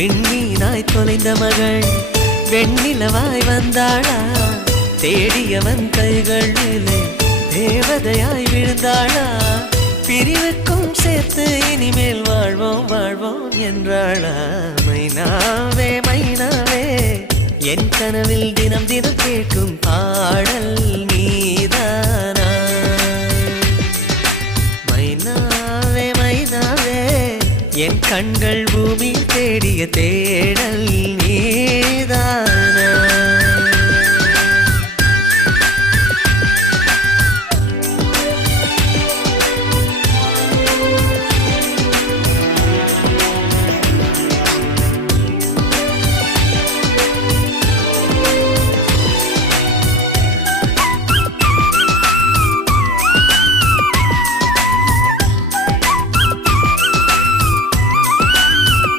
விண்ணீனாய் தொலைந்த மகள் வெண்ணிலவாய் வந்தாளா தேடியவன் கைகளிலே தேவதையாய் விழுந்தாளா பிரிவுக்கும் சேர்த்து இனிமேல் வாழ்வோம் வாழ்வோம் என்றாளா மைனாவே மைனாவே என் கனவில் தினம் தினம் கேட்கும் பாடல் நீதானா மைனாவே மைனாவே என் கண்கள் பூமி தேடிய தேடல் நீதானா